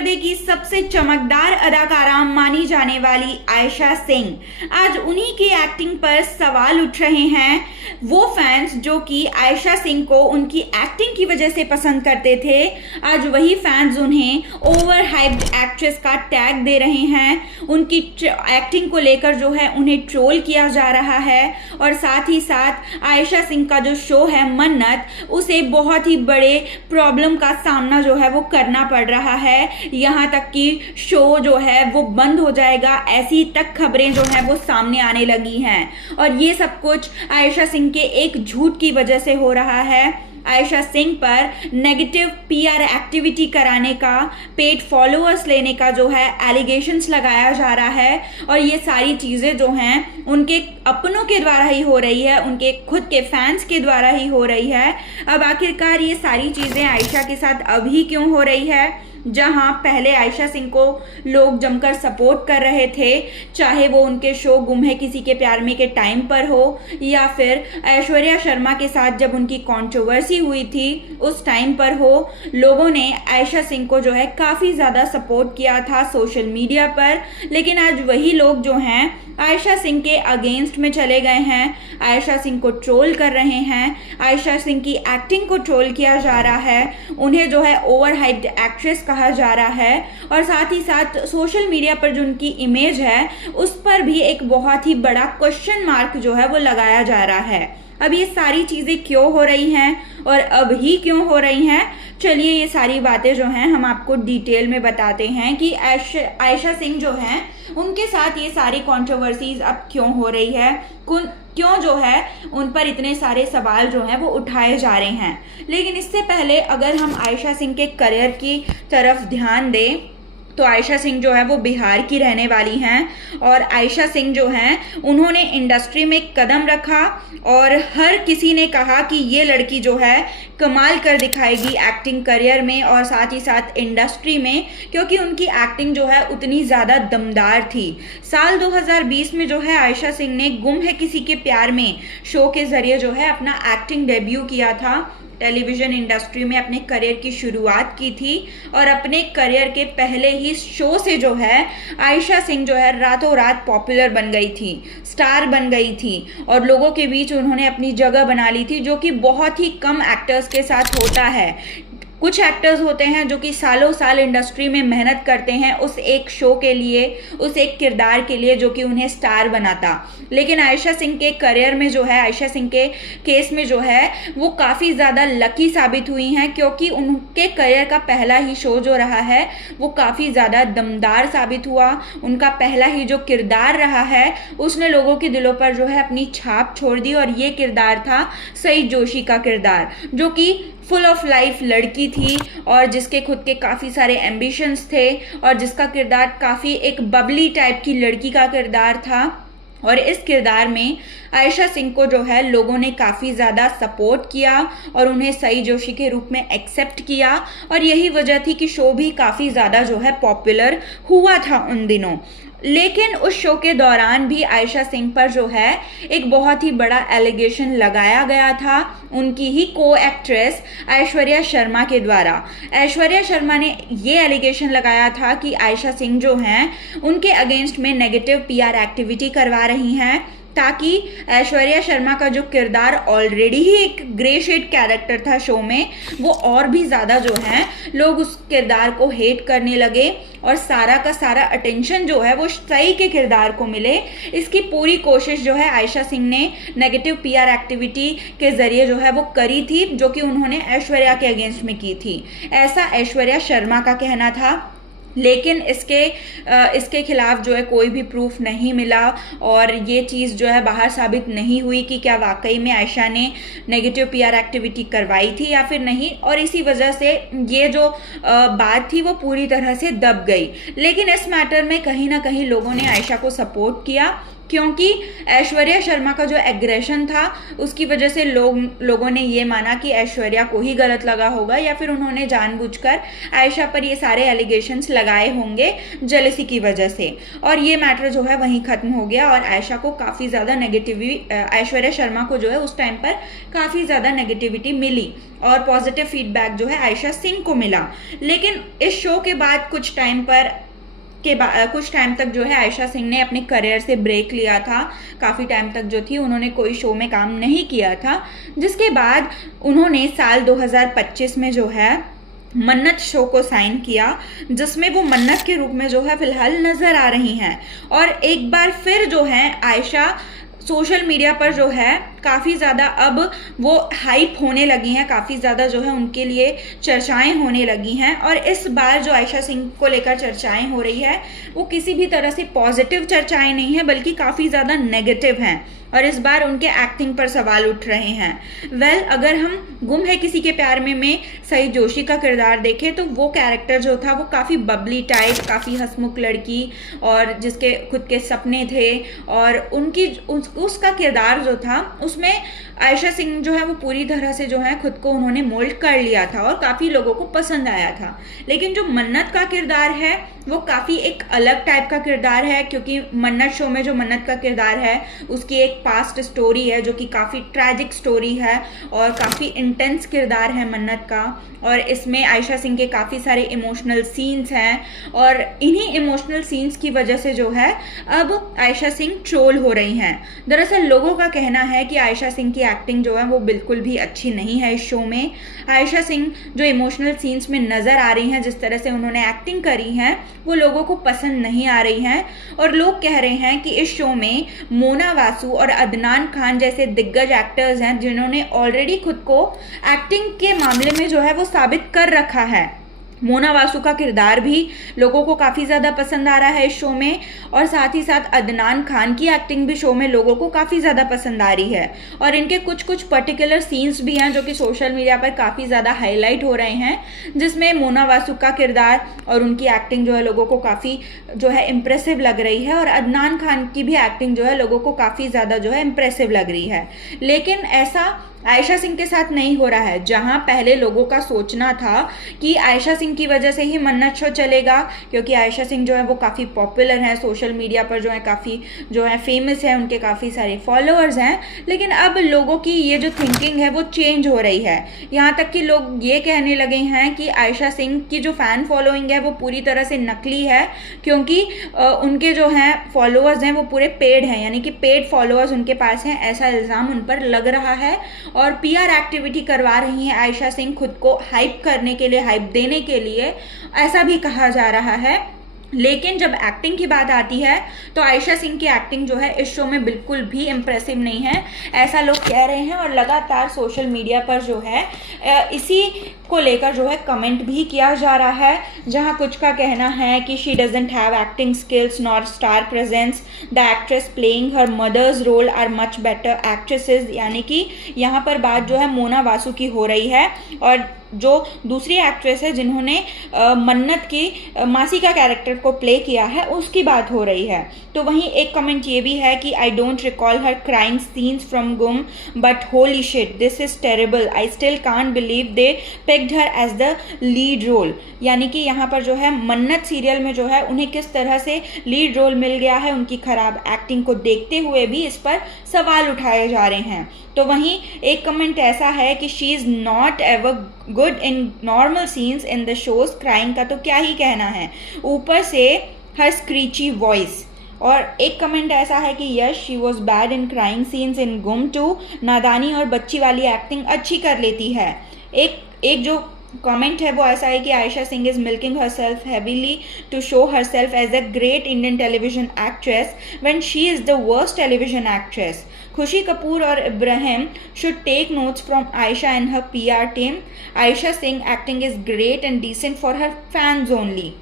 पर्दे की सबसे चमकदार अदाकारा मानी जाने वाली आयशा सिंह। आज उन्हीं की एक्टिंग पर सवाल उठ रहे हैं। वो फैंस जो कि आयशा सिंह को उनकी एक्टिंग की वजह से पसंद करते थे, आज वही फैंस उन्हें ओवर हाइप्ड एक्ट्रेस का टैग दे रहे हैं। उनकी एक्टिंग को लेकर जो है उन्हें ट्रोल किया जा रहा है और साथ ही साथ आयशा सिंह का जो शो है मन्नत, उसे बहुत ही बड़े प्रॉब्लम का सामना जो है वो करना पड़ रहा है। यहाँ तक कि शो जो है वो बंद हो जाएगा, ऐसी तक खबरें जो है वो सामने आने लगी हैं। और ये सब कुछ आयशा सिंह के एक झूठ की वजह से हो रहा है। आयशा सिंह पर नेगेटिव पीआर एक्टिविटी कराने का, पेड फॉलोअर्स लेने का जो है एलिगेशंस लगाया जा रहा है और ये सारी चीज़ें जो हैं उनके अपनों के द्वारा ही हो रही है, उनके खुद के फैंस के द्वारा ही हो रही है। अब आखिरकार ये सारी चीज़ें आयशा के साथ अभी क्यों हो रही है, जहां पहले आयशा सिंह को लोग जमकर सपोर्ट कर रहे थे, चाहे वो उनके शो गुम है किसी के प्यार में के टाइम पर हो या फिर ऐश्वर्या शर्मा के साथ जब उनकी कंट्रोवर्सी हुई थी उस टाइम पर हो। लोगों ने आयशा सिंह को जो है काफ़ी ज़्यादा सपोर्ट किया था सोशल मीडिया पर, लेकिन आज वही लोग जो हैं आयशा सिंह के अगेंस्ट में चले गए हैं, आयशा सिंह को ट्रोल कर रहे हैं, आयशा सिंह की एक्टिंग को ट्रोल किया जा रहा है, उन्हें जो है ओवर हाइप्ड एक्ट्रेस कहा जा रहा है और साथ ही साथ सोशल मीडिया पर जो उनकी इमेज है उस पर भी एक बहुत ही बड़ा क्वेश्चन मार्क जो है वो लगाया जा रहा है। अब ये सारी चीज़ें क्यों हो रही हैं और अब ही क्यों हो रही हैं, चलिए ये सारी बातें जो हैं हम आपको डिटेल में बताते हैं कि आयशा सिंह जो हैं उनके साथ ये सारी कंट्रोवर्सीज अब क्यों हो रही है, क्यों जो है उन पर इतने सारे सवाल जो हैं वो उठाए जा रहे हैं। लेकिन इससे पहले अगर हम आयशा सिंह के करियर की तरफ ध्यान दें तो आयशा सिंह जो है वो बिहार की रहने वाली हैं और आयशा सिंह जो हैं उन्होंने इंडस्ट्री में कदम रखा और हर किसी ने कहा कि ये लड़की जो है कमाल कर दिखाएगी एक्टिंग करियर में और साथ ही साथ इंडस्ट्री में, क्योंकि उनकी एक्टिंग जो है उतनी ज़्यादा दमदार थी। साल 2020 में जो है आयशा सिंह ने गुम है किसी के प्यार में शो के ज़रिए जो है अपना एक्टिंग डेब्यू किया था, टेलीविज़न इंडस्ट्री में अपने करियर की शुरुआत की थी और अपने करियर के पहले ही शो से जो है आयशा सिंह जो है रातों रात पॉपुलर बन गई थी, स्टार बन गई थी और लोगों के बीच उन्होंने अपनी जगह बना ली थी, जो कि बहुत ही कम एक्टर्स के साथ होता है। कुछ एक्टर्स होते हैं जो कि सालों साल इंडस्ट्री में मेहनत करते हैं उस एक शो के लिए, उस एक किरदार के लिए जो कि उन्हें स्टार बनाता, लेकिन आयशा सिंह के करियर में जो है, आयशा सिंह के केस में जो है वो काफ़ी ज़्यादा लकी साबित हुई हैं, क्योंकि उनके करियर का पहला ही शो जो रहा है वो काफ़ी ज़्यादा दमदार साबित हुआ। उनका पहला ही जो किरदार रहा है उसने लोगों के दिलों पर जो है अपनी छाप छोड़ दी और ये किरदार था सईद जोशी का किरदार, जो कि फुल ऑफ लाइफ लड़की थी और जिसके खुद के काफ़ी सारे एम्बिशंस थे और जिसका किरदार काफ़ी एक बबली टाइप की लड़की का किरदार था। और इस किरदार में आयशा सिंह को जो है लोगों ने काफ़ी ज़्यादा सपोर्ट किया और उन्हें सईद जोशी के रूप में एक्सेप्ट किया और यही वजह थी कि शो भी काफ़ी ज़्यादा जो है पॉपुलर हुआ था उन दिनों। लेकिन उस शो के दौरान भी आयशा सिंह पर जो है एक बहुत ही बड़ा एलिगेशन लगाया गया था उनकी ही को एक्ट्रेस ऐश्वर्या शर्मा के द्वारा। ऐश्वर्या शर्मा ने ये एलिगेशन लगाया था कि आयशा सिंह जो हैं उनके अगेंस्ट में नेगेटिव पीआर एक्टिविटी करवा रही हैं, ताकि ऐश्वर्या शर्मा का जो किरदार ऑलरेडी ही एक ग्रे शेड कैरेक्टर था शो में, वो और भी ज़्यादा जो है लोग उस किरदार को हेट करने लगे और सारा का सारा अटेंशन जो है वो सही के किरदार को मिले। इसकी पूरी कोशिश जो है आयशा सिंह ने नेगेटिव पीआर एक्टिविटी के ज़रिए जो है वो करी थी, जो कि उन्होंने ऐश्वर्या के अगेंस्ट में की थी, ऐसा ऐश्वर्या शर्मा का कहना था। लेकिन इसके खिलाफ जो है कोई भी प्रूफ नहीं मिला और ये चीज़ जो है बाहर साबित नहीं हुई कि क्या वाकई में आयशा ने नेगेटिव पीआर एक्टिविटी करवाई थी या फिर नहीं, और इसी वजह से ये जो बात थी वो पूरी तरह से दब गई। लेकिन इस मैटर में कहीं ना कहीं लोगों ने आयशा को सपोर्ट किया क्योंकि ऐश्वर्या शर्मा का जो एग्रेशन था उसकी वजह से लोगों ने ये माना कि ऐश्वर्या को ही गलत लगा होगा, या फिर उन्होंने जानबूझकर आयशा पर ये सारे एलिगेशंस लगाए होंगे जेलसी की वजह से, और ये मैटर जो है वहीं ख़त्म हो गया। और आयशा को काफ़ी ज़्यादा ऐश्वर्या शर्मा को जो है उस टाइम पर काफ़ी ज़्यादा नेगेटिविटी मिली और पॉजिटिव फीडबैक जो है आयशा सिंह को मिला। लेकिन इस शो के बाद कुछ टाइम तक जो है आयशा सिंह ने अपने करियर से ब्रेक लिया था। काफ़ी टाइम तक जो थी उन्होंने कोई शो में काम नहीं किया था, जिसके बाद उन्होंने साल 2025 में जो है मन्नत शो को साइन किया, जिसमें वो मन्नत के रूप में जो है फिलहाल नज़र आ रही हैं। और एक बार फिर जो है आयशा सोशल मीडिया पर जो है काफ़ी ज़्यादा अब वो हाइप होने लगी हैं, काफ़ी ज़्यादा जो है उनके लिए चर्चाएं होने लगी हैं। और इस बार जो आयशा सिंह को लेकर चर्चाएं हो रही है वो किसी भी तरह से पॉजिटिव चर्चाएं नहीं है, बल्कि काफ़ी ज़्यादा नेगेटिव हैं। और इस बार उनके एक्टिंग पर सवाल उठ रहे हैं। अगर हम गुम है किसी के प्यार में सईद जोशी का किरदार देखें तो वो कैरेक्टर जो था वो काफ़ी बबली टाइप, काफ़ी हंसमुख लड़की और जिसके खुद के सपने थे, और उसका किरदार जो था उसमें आयशा सिंह जो है वो पूरी तरह से जो है खुद को उन्होंने मोल्ड कर लिया था और काफ़ी लोगों को पसंद आया था। लेकिन जो मन्नत का किरदार है वो काफ़ी एक अलग टाइप का किरदार है, क्योंकि मन्नत शो में जो मन्नत का किरदार है उसकी एक पास्ट स्टोरी है जो कि काफ़ी ट्रैजिक स्टोरी है और काफ़ी इंटेंस किरदार है मन्नत का। और इसमें आयशा सिंह के काफ़ी सारे इमोशनल सीन्स हैं, और इन्हीं इमोशनल सीन्स की वजह से जो है अब आयशा सिंह ट्रोल हो रही हैं। दरअसल लोगों का कहना है कि आयशा सिंह की एक्टिंग जो है वो बिल्कुल भी अच्छी नहीं है इस शो में। आयशा सिंह जो इमोशनल सीन्स में नज़र आ रही हैं, जिस तरह से उन्होंने एक्टिंग करी है वो लोगों को पसंद नहीं आ रही हैं। और लोग कह रहे हैं कि इस शो में मोना वासु और अदनान खान जैसे दिग्गज एक्टर्स हैं जिन्होंने ऑलरेडी खुद को एक्टिंग के मामले में जो है वो साबित कर रखा है। मोना वासु का किरदार भी लोगों को काफ़ी ज़्यादा पसंद आ रहा है इस शो में, और साथ ही साथ अदनान खान की एक्टिंग भी शो में लोगों को काफ़ी ज़्यादा पसंद आ रही है। और इनके कुछ पर्टिकुलर सीन्स भी हैं जो कि सोशल मीडिया पर काफ़ी ज़्यादा हाईलाइट हो रहे हैं, जिसमें मोना वासु का किरदार और उनकी एक्टिंग जो है लोगों को काफ़ी जो है इम्प्रेसिव लग रही है, और अदनान खान की भी एक्टिंग जो है लोगों को काफ़ी ज़्यादा जो है इम्प्रेसिव लग रही है। लेकिन ऐसा आयशा सिंह के साथ नहीं हो रहा है। जहां पहले लोगों का सोचना था कि आयशा सिंह की वजह से ही मन्नत शो चलेगा, क्योंकि आयशा सिंह जो है वो काफ़ी पॉपुलर है सोशल मीडिया पर, जो है काफ़ी जो है फेमस है, उनके काफ़ी सारे फॉलोअर्स हैं। लेकिन अब लोगों की ये जो थिंकिंग है वो चेंज हो रही है। यहाँ तक कि लोग ये कहने लगे हैं कि आयशा सिंह की जो फ़ैन फॉलोइंग है वो पूरी तरह से नकली है, क्योंकि उनके जो हैं फॉलोअर्स हैं वो पूरे पेड हैं, यानी कि पेड फॉलोअर्स उनके पास हैं, ऐसा इल्ज़ाम उन पर लग रहा है। और पीआर एक्टिविटी करवा रही हैं आयशा सिंह खुद को हाइप करने के लिए, हाइप देने के लिए, ऐसा भी कहा जा रहा है। लेकिन जब एक्टिंग की बात आती है तो आयशा सिंह की एक्टिंग जो है इस शो में बिल्कुल भी इम्प्रेसिव नहीं है, ऐसा लोग कह रहे हैं। और लगातार सोशल मीडिया पर जो है इसी को लेकर जो है कमेंट भी किया जा रहा है, जहां कुछ का कहना है कि she doesn't have acting skills nor star presence, the actress playing her mother's role are much better actresses. यानी कि यहाँ पर बात जो है मोना वासु की हो रही है, और जो दूसरी एक्ट्रेस है जिन्होंने मन्नत की मासी का कैरेक्टर को प्ले किया है उसकी बात हो रही है। तो वहीं एक कमेंट ये भी है कि I don't recall her crying scenes from Gum but holy shit this is terrible, I still can't believe they picked her as the lead role. यानी कि यहाँ पर जो है मन्नत सीरियल में जो है उन्हें किस तरह से लीड रोल मिल गया है, उनकी खराब एक्टिंग को देखते हुए भी इस पर सवाल उठाए जा रहे हैं। तो वहीं एक कमेंट ऐसा है कि she is not ever good in normal scenes in the shows, crying का तो क्या ही कहना है, ऊपर से हर स्क्रीची वॉइस। और एक कमेंट ऐसा है कि yes she was bad in crying scenes in गुम टू, नादानी और बच्ची वाली एक्टिंग अच्छी कर लेती है। एक जो कमेंट है वो ऐसा है कि Ayesha Singh is milking herself heavily to show herself as a great Indian television actress when she is the worst television actress. Khushi Kapoor और Ibrahim should take notes from Aisha and her PR team. Aisha Singh acting is great and decent for her fans only.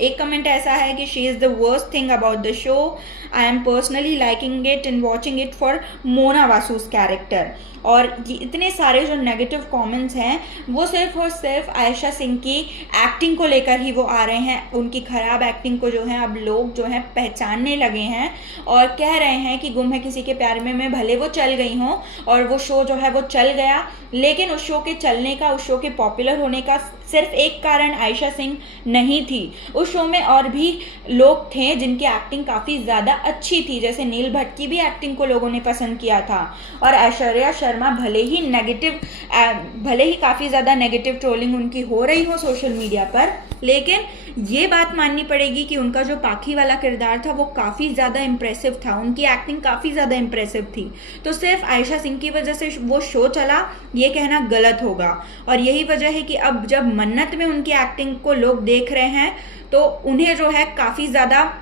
एक comment ऐसा है कि she is the worst thing about the show, I am personally liking it and watching it for Mona Vasu's character. और ये इतने सारे जो negative comments हैं वो सिर्फ और सिर्फ आयशा सिंह की एक्टिंग को लेकर ही वो आ रहे हैं। उनकी ख़राब एक्टिंग को जो है अब लोग जो है पहचानने लगे हैं और कह रहे हैं कि गुम है किसी के प्यार में भले वो चल गई हों और वो शो जो है वो चल गया, लेकिन उस शो के चलने का, उस शो के पॉपुलर होने का सिर्फ एक कारण आयशा सिंह नहीं थी। उस शो में और भी लोग थे जिनकी एक्टिंग काफ़ी ज़्यादा अच्छी थी, जैसे नील भट्ट की भी एक्टिंग को लोगों ने पसंद किया था। और ऐश्वर्या शर्मा भले ही काफ़ी ज़्यादा नेगेटिव ट्रोलिंग उनकी हो रही हो सोशल मीडिया पर, लेकिन ये बात माननी पड़ेगी कि उनका जो पाखी वाला किरदार था वो काफ़ी ज़्यादा इम्प्रेसिव था, उनकी एक्टिंग काफ़ी ज़्यादा इम्प्रेसिव थी। तो सिर्फ आयशा सिंह की वजह से वो शो चला, ये कहना गलत होगा। और यही वजह है कि अब जब मन्नत में उनकी एक्टिंग को लोग देख रहे हैं तो उन्हें जो है काफ़ी ज़्यादा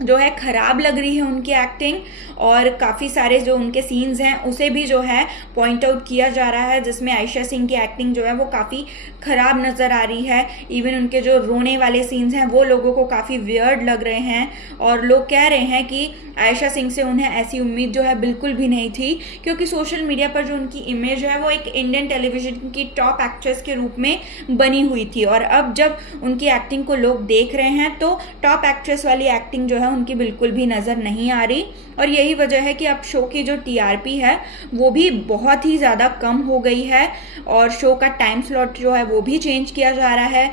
जो है ख़राब लग रही है उनकी एक्टिंग, और काफ़ी सारे जो उनके सीन्स हैं उसे भी जो है पॉइंट आउट किया जा रहा है, जिसमें आयशा सिंह की एक्टिंग जो है वो काफ़ी ख़राब नज़र आ रही है। इवन उनके जो रोने वाले सीन्स हैं वो लोगों को काफ़ी वियर्ड लग रहे हैं, और लोग कह रहे हैं कि आयशा सिंह से उन्हें ऐसी उम्मीद जो है बिल्कुल भी नहीं थी, क्योंकि सोशल मीडिया पर जो उनकी इमेज है वो एक इंडियन टेलीविज़न की टॉप एक्ट्रेस के रूप में बनी हुई थी, और अब जब उनकी एक्टिंग को लोग देख रहे हैं तो टॉप एक्ट्रेस वाली एक्टिंग जो है उनकी बिल्कुल भी नज़र नहीं आ रही। और यही वजह है कि अब शो की जो टीआरपी है वो भी बहुत ही ज़्यादा कम हो गई है, और शो का टाइम स्लॉट जो है वो भी चेंज किया जा रहा है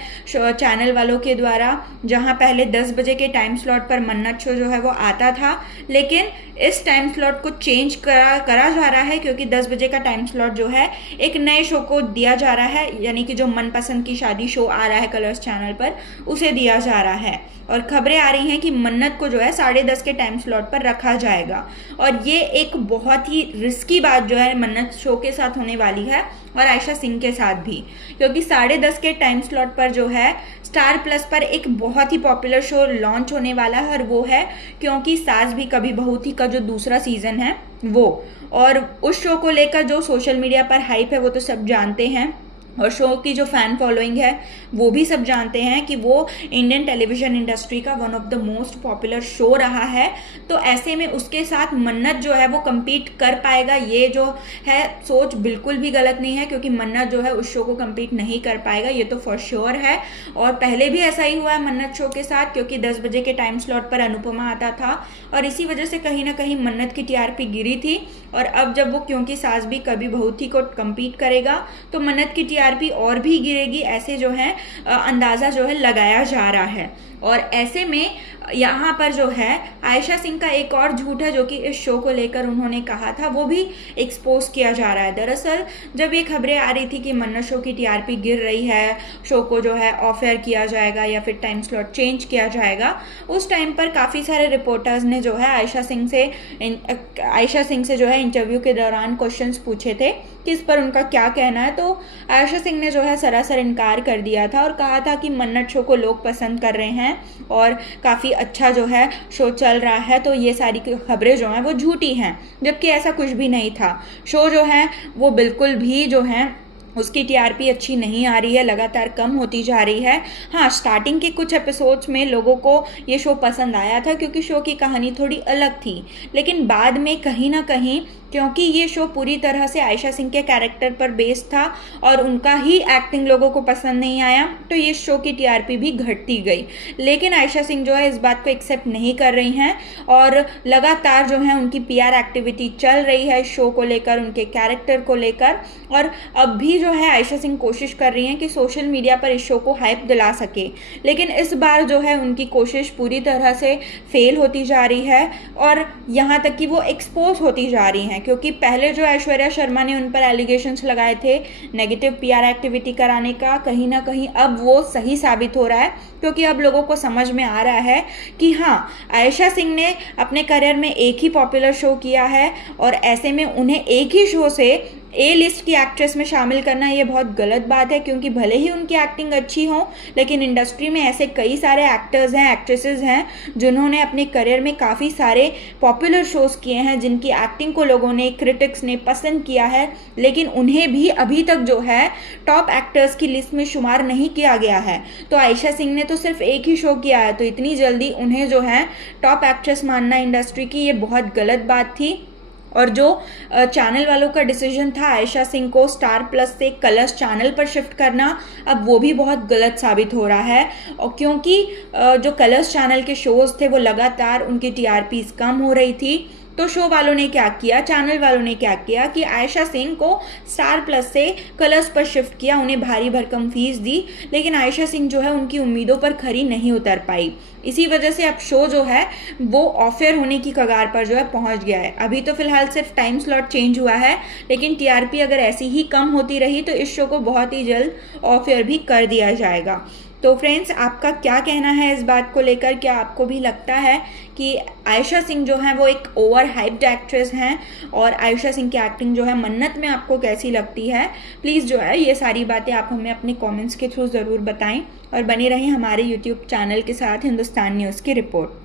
चैनल वालों के द्वारा। जहां पहले 10 बजे के टाइम स्लॉट पर मन्नत शो जो है वो आता था, लेकिन इस टाइम स्लॉट को चेंज करा जा रहा है, क्योंकि 10 बजे का टाइम स्लॉट जो है एक नए शो को दिया जा रहा है, यानी कि जो मनपसंद की शादी शो आ रहा है कलर्स चैनल पर उसे दिया जा रहा है। और खबरें आ रही हैं कि मन्नत को जो है 10:30 के टाइम स्लॉट पर रखा जाएगा, और ये एक बहुत ही रिस्की बात जो है मन्नत शो के साथ होने वाली है और आयशा सिंह के साथ भी, क्योंकि 10:30 के टाइम स्लॉट पर जो है स्टार प्लस पर एक बहुत ही पॉपुलर शो लॉन्च होने वाला है, और वो है क्योंकि सास भी कभी बहू थी का जो दूसरा सीज़न है वो। और उस शो को लेकर जो सोशल मीडिया पर हाइप है वो तो सब जानते हैं, और शो की जो फ़ैन फॉलोइंग है वो भी सब जानते हैं कि वो इंडियन टेलीविज़न इंडस्ट्री का one of the most popular show रहा है। तो ऐसे में उसके साथ मन्नत जो है वो कम्पीट कर पाएगा, ये जो है सोच बिल्कुल भी गलत नहीं है, क्योंकि मन्नत जो है उस शो को कम्पीट नहीं कर पाएगा, ये तो फॉर श्योर है। और पहले भी ऐसा ही हुआ है मन्नत शो के साथ, क्योंकि 10 बजे के टाइम स्लॉट पर अनुपमा आता था, और इसी वजह से कहीं ना कहीं मन्नत की टीआरपी गिरी थी। और अब जब वो क्योंकि सास भी कभी बहू थी को कम्पीट करेगा तो मन्नत की टीआरपी और भी गिरेगी, ऐसे जो है अंदाज़ा जो है लगाया जा रहा है। और ऐसे में यहाँ पर जो है आयशा सिंह का एक और झूठ है जो कि इस शो को लेकर उन्होंने कहा था, वो भी एक्सपोज किया जा रहा है। दरअसल जब ये खबरें आ रही थी कि मन्नत शो की टीआरपी गिर रही है, शो को जो है ऑफ एयर किया जाएगा या फिर टाइम स्लॉट चेंज किया जाएगा, उस टाइम पर काफ़ी सारे रिपोर्टर्स ने जो है आयशा सिंह से जो है इंटरव्यू के दौरान क्वेश्चंस पूछे थे कि इस पर उनका क्या कहना है। तो आयशा सिंह ने जो है सरासर इनकार कर दिया था और कहा था कि मन्नत शो को लोग पसंद कर रहे हैं और काफ़ी अच्छा जो है शो चल रहा है, तो ये सारी खबरें जो हैं वो झूठी हैं, जबकि ऐसा कुछ भी नहीं था। शो जो है वो बिल्कुल भी जो है उसकी टीआरपी अच्छी नहीं आ रही है, लगातार कम होती जा रही है। हाँ, स्टार्टिंग के कुछ एपिसोड्स में लोगों को ये शो पसंद आया था क्योंकि शो की कहानी थोड़ी अलग थी, लेकिन बाद में कहीं ना कहीं क्योंकि ये शो पूरी तरह से आयशा सिंह के कैरेक्टर पर बेस्ड था और उनका ही एक्टिंग लोगों को पसंद नहीं आया, तो ये शो की टीआरपी भी घटती गई। लेकिन आयशा सिंह जो है इस बात को एक्सेप्ट नहीं कर रही हैं और लगातार जो है उनकी पीआर एक्टिविटी चल रही है शो को लेकर, उनके कैरेक्टर को लेकर। और अब भी जो है आयशा सिंह कोशिश कर रही हैं कि सोशल मीडिया पर इस शो को हाइप दिला सके, लेकिन इस बार जो है उनकी कोशिश पूरी तरह से फेल होती जा रही है और यहाँ तक कि वो एक्सपोज होती जा रही हैं, क्योंकि पहले जो ऐश्वर्या शर्मा ने उन पर एलिगेशंस लगाए थे नेगेटिव पीआर एक्टिविटी कराने का, कहीं ना कहीं अब वो सही साबित हो रहा है, क्योंकि अब लोगों को समझ में आ रहा है कि हाँ, आयशा सिंह ने अपने करियर में एक ही पॉपुलर शो किया है और ऐसे में उन्हें एक ही शो से ए लिस्ट की एक्ट्रेस में शामिल करना ये बहुत गलत बात है, क्योंकि भले ही उनकी एक्टिंग अच्छी हो, लेकिन इंडस्ट्री में ऐसे कई सारे एक्टर्स हैं, एक्ट्रेसेस हैं जिन्होंने अपने करियर में काफ़ी सारे पॉपुलर शोज़ किए हैं, जिनकी एक्टिंग को लोगों ने, क्रिटिक्स ने पसंद किया है, लेकिन उन्हें भी अभी तक जो है टॉप एक्टर्स की लिस्ट में शुमार नहीं किया गया है। तो आयशा सिंह ने तो सिर्फ एक ही शो किया है, तो इतनी जल्दी उन्हें जो है टॉप एक्ट्रेस मानना इंडस्ट्री की ये बहुत गलत बात थी। और जो चैनल वालों का डिसीजन था आयशा सिंह को स्टार प्लस से कलर्स चैनल पर शिफ्ट करना, अब वो भी बहुत गलत साबित हो रहा है। और क्योंकि जो कलर्स चैनल के शोज़ थे वो लगातार उनकी टीआरपीज़ कम हो रही थी, तो शो वालों ने क्या किया, चैनल वालों ने क्या किया कि आयशा सिंह को स्टार प्लस से कलर्स पर शिफ्ट किया, उन्हें भारी भरकम फीस दी, लेकिन आयशा सिंह जो है उनकी उम्मीदों पर खरी नहीं उतर पाई। इसी वजह से अब शो जो है वो ऑफ एयर होने की कगार पर जो है पहुंच गया है। अभी तो फिलहाल सिर्फ टाइम स्लॉट चेंज हुआ है, लेकिन टीआरपी अगर ऐसी ही कम होती रही तो इस शो को बहुत ही जल्द ऑफ एयर भी कर दिया जाएगा। तो फ्रेंड्स, आपका क्या कहना है इस बात को लेकर? क्या आपको भी लगता है कि आयशा सिंह जो है वो एक ओवर हाइप्ड एक्ट्रेस हैं, और आयशा सिंह की एक्टिंग जो है मन्नत में आपको कैसी लगती है? प्लीज़ जो है ये सारी बातें आप हमें अपने कमेंट्स के थ्रू ज़रूर बताएं, और बने रहें हमारे यूट्यूब चैनल के साथ हिंदुस्तान न्यूज़ की रिपोर्ट।